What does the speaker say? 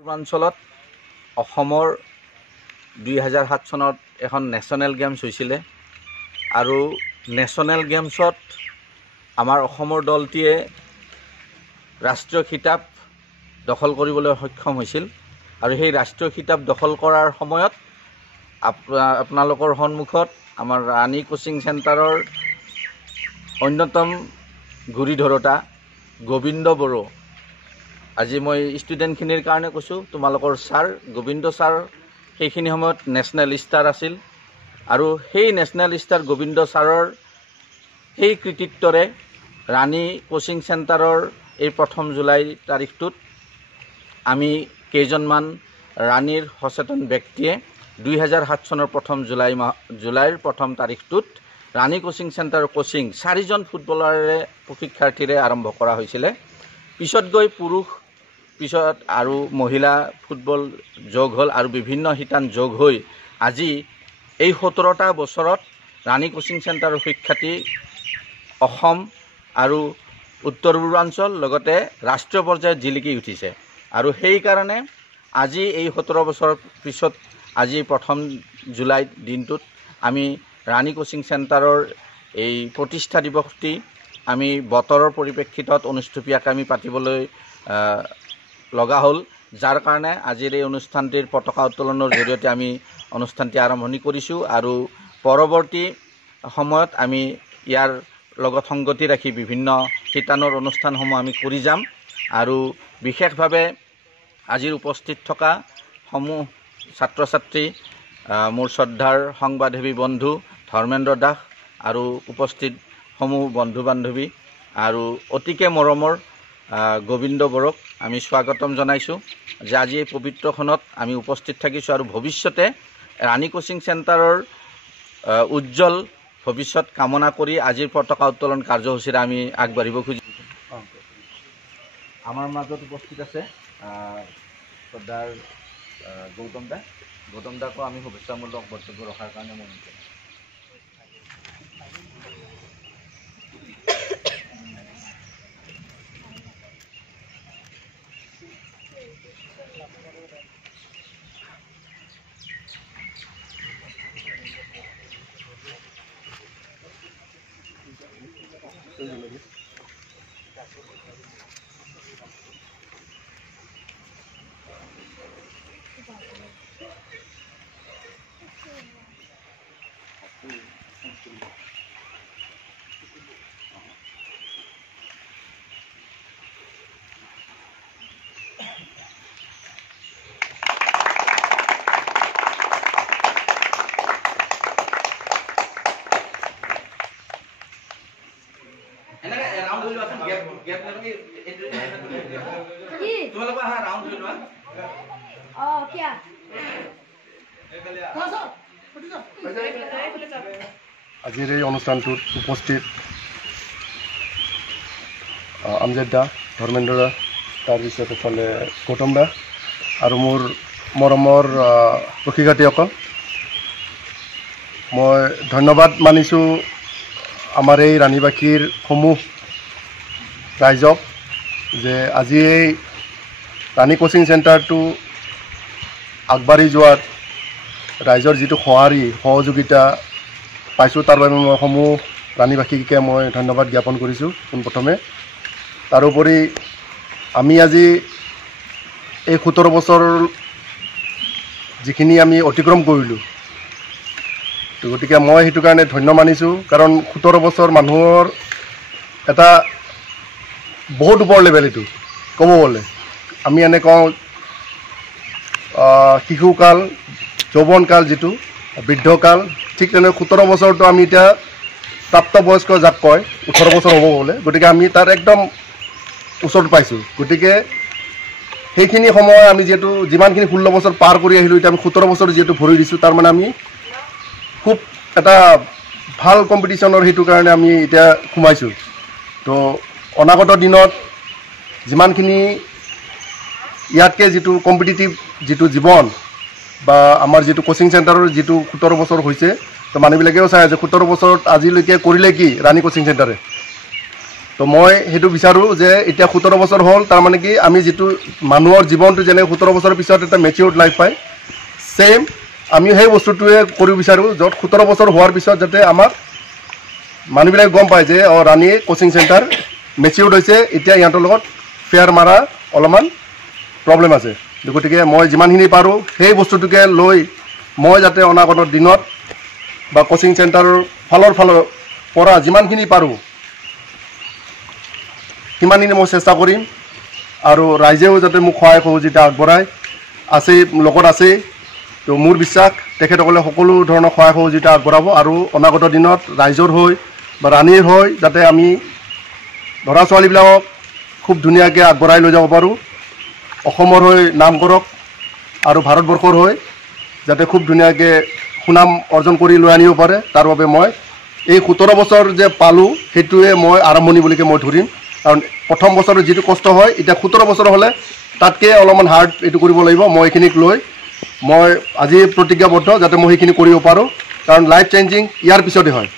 পূৰ্বাঞ্চলত অসমৰ 2007 চনত এখন নেশ্যনেল গেমছ হৈছিলে আৰু নেশ্যনেল গেমছত আমাৰ অসমৰ দলটিয়ে ৰাষ্ট্ৰীয় খিতাপ দখল কৰিবলৈ সক্ষম হৈছিল আৰু সেই ৰাষ্ট্ৰীয় খিতাপ দখল কৰাৰ সময়ত আপোনালোকৰ সন্মুখত আমাৰ ৰাণী কোচিং চেণ্টাৰৰ অন্যতম গুৰি ধৰোতা গোবিন্দ বড়ো আজি মই ষ্টুডেণ্টখিনিৰ কাৰণে কৈছোঁ তোমালোকৰ ছাৰ গোবিন্দ ছাৰ সেইখিনি সময়ত নেশ্যনেল ষ্টাৰ আছিল আৰু সেই নেশ্যনেল ষ্টাৰ গোবিন্দ ছাৰৰ সেই কৃতিত্বৰে ৰাণী কোচিং চেণ্টাৰৰ এই 1 জুলাই তাৰিখটোত আমি কেইজনমান ৰাণীৰ সচেতন ব্যক্তিয়ে 2007 চনৰ 1 জুলাইৰ 1 তাৰিখটোত ৰাণী কোচিং চেণ্টাৰ কোচিং 4জন ফুটবলাৰে প্ৰশিক্ষাৰ্থীৰে আৰম্ভ কৰা হৈছিলে। পিছত গৈ পুৰুষ পিছত আৰু মহিলা ফুটবল যোগ হ'ল আৰু বিভিন্ন শিতান যোগ হৈ আজি এই 17টা বছৰত ৰাণী কোচিং চেণ্টাৰৰ সুখ্যাতি অসম আৰু উত্তৰ পূৰ্বাঞ্চল লগতে ৰাষ্ট্ৰীয় পৰ্যায়ত জিলিকি উঠিছে আৰু সেইকাৰণে আজি এই 17 বছৰৰ পিছত আজি 1 জুলাই দিনটোত আমি ৰাণী কোচিং চেণ্টাৰৰ এই প্ৰতিষ্ঠা দিৱসটি আমি বতৰৰ পৰিপ্ৰেক্ষিতত অনুষ্ঠুপীয়াকৈ আমি পাতিবলৈ লগা হ'ল, যাৰ কাৰণে আজিৰ এই অনুষ্ঠানটিৰ পতাকা উত্তোলনৰ জৰিয়তে আমি অনুষ্ঠানটি আৰম্ভণি কৰিছোঁ আৰু পৰৱৰ্তী সময়ত আমি ইয়াৰ লগত সংগতি ৰাখি বিভিন্ন শিতানৰ অনুষ্ঠানসমূহ আমি কৰি যাম আৰু বিশেষভাৱে আজিৰ উপস্থিত থকা সমূহ ছাত্ৰ ছাত্ৰী মোৰ শ্ৰদ্ধাৰ সংবাদসেৱী বন্ধু ধৰ্মেন্দ্ৰ দাস আৰু উপস্থিত সমূহ বন্ধু বান্ধৱী আৰু অতিকে মৰমৰ গোবিন্দ বড়োক আমি স্বাগতম জনাইছোঁ যে আজি এই পবিত্ৰখনত আমি উপস্থিত থাকিছোঁ আৰু ভৱিষ্যতে ৰাণী কোচিং চেণ্টাৰৰ উজ্জ্বল ভৱিষ্যত কামনা কৰি আজিৰ পতাকা উত্তোলন কাৰ্যসূচীৰে আমি আগবাঢ়িব খুজিছোঁ। আমাৰ মাজত উপস্থিত আছে শ্ৰদ্ধাৰ গৌতম দাকো আমি শুভেচ্ছামূলক বক্তব্য ৰখাৰ কাৰণে মন কৰিছোঁ। আজিৰ এই অনুষ্ঠানটোত উপস্থিত আমজেদ দা, ধৰ্মেন্দ্ৰ দা, তাৰপিছত এফালে গৌতম দা আৰু মোৰ মৰমৰ প্ৰশিক্ষাৰ্থীসকল, মই ধন্যবাদ মানিছোঁ আমাৰ এই ৰাণীবাসীৰ সমূহ ৰাইজক যে আজি এই ৰাণী কোচিং চেণ্টাৰটো আগবাঢ়ি যোৱাত ৰাইজৰ যিটো সহযোগিতা পাইছোঁ তাৰ বাবে মই সমূহ ৰাণীবাসীকে মই ধন্যবাদ জ্ঞাপন কৰিছোঁ পোনপ্ৰথমে। তাৰোপৰি আমি আজি এই 17 বছৰ যিখিনি আমি অতিক্ৰম কৰিলোঁ, তো গতিকে মই সেইটো কাৰণে ধন্য মানিছোঁ, কাৰণ 17 বছৰ মানুহৰ এটা বহুত ওপৰ লেভেল এইটো ক'ব গ'লে। আমি এনে কওঁ শিশুকাল, যৌৱনকাল, যিটো বৃদ্ধকাল, ঠিক তেনেকৈ 17 বছৰটো আমি এতিয়া প্ৰাপ্তবয়স্ক যাক কয় 18 বছৰ হ'ব গ'লে, গতিকে আমি তাৰ একদম ওচৰত পাইছোঁ। গতিকে সেইখিনি সময় আমি যিহেতু যিমানখিনি 16 বছৰ পাৰ কৰি আহিলোঁ, এতিয়া আমি 17 বছৰ যিহেতু ভৰি দিছোঁ, তাৰমানে আমি খুব এটা ভাল কম্পিটিশ্যনৰ সেইটো কাৰণে আমি এতিয়া সোমাইছোঁ। তো অনাগত দিনত যিমানখিনি ইয়াতকৈ যিটো কম্পিটিটিভ যিটো জীৱন বা আমাৰ যিটো কোচিং চেণ্টাৰৰ যিটো 17 বছৰ হৈছে, তো মানুহবিলাকেও চাই আছে 17 বছৰত আজিলৈকে কৰিলে কি ৰাণী কোচিং চেণ্টাৰে। তো মই সেইটো বিচাৰোঁ যে এতিয়া 17 বছৰ হ'ল, তাৰমানে কি আমি যিটো মানুহৰ জীৱনটো যেনে 17 বছৰৰ পিছত এটা মেচিয়ৰ্ড লাইফ পায়, ছেইম আমি সেই বস্তুটোৱে কৰিব বিচাৰোঁ, য'ত 17 বছৰ হোৱাৰ পিছত যাতে আমাক মানুহবিলাকে গম পায় যে ৰাণী কোচিং চেণ্টাৰ মেচিয়ৰ্ড হৈছে, এতিয়া ইহঁতৰ লগত ফেয়াৰ মাৰা অলপমান প্ৰব্লেম আছে। গতিকে মই যিমানখিনি পাৰোঁ সেই বস্তুটোকে লৈ মই যাতে অনাগত দিনত বা কোচিং চেণ্টাৰৰ ফালৰ পৰা যিমানখিনি পাৰোঁ সিমানখিনি মই চেষ্টা কৰিম, আৰু ৰাইজেও যাতে মোক সহায় সহযোগিতা আগবঢ়ায় লগত আছে। তো মোৰ বিশ্বাস তেখেতসকলে সকলো ধৰণৰ সহায় সহযোগিতা আগবঢ়াব, আৰু অনাগত দিনত ৰাইজৰ হৈ বা ৰাণীৰ হৈ যাতে আমি ল'ৰা ছোৱালীবিলাকক খুব ধুনীয়াকৈ আগবঢ়াই লৈ যাব পাৰোঁ, অসমৰ হৈ নাম কৰক আৰু ভাৰতবৰ্ষৰ হৈ যাতে খুব ধুনীয়াকৈ সুনাম অৰ্জন কৰি লৈ আনিব পাৰে। তাৰ বাবে মই এই 17 বছৰ যে পালোঁ সেইটোৱে মই আৰম্ভণি বুলিকৈ মই ধৰিম, কাৰণ প্ৰথম বছৰত যিটো কষ্ট হয় এতিয়া 17 বছৰ হ'লে তাতকৈ অলপমান হাৰ্ড এইটো কৰিব লাগিব। মই এইখিনিক লৈ মই আজি প্ৰতিজ্ঞাবদ্ধ যাতে মই সেইখিনি কৰিব পাৰোঁ, কাৰণ লাইফ চেঞ্জিং ইয়াৰ পিছতে হয়।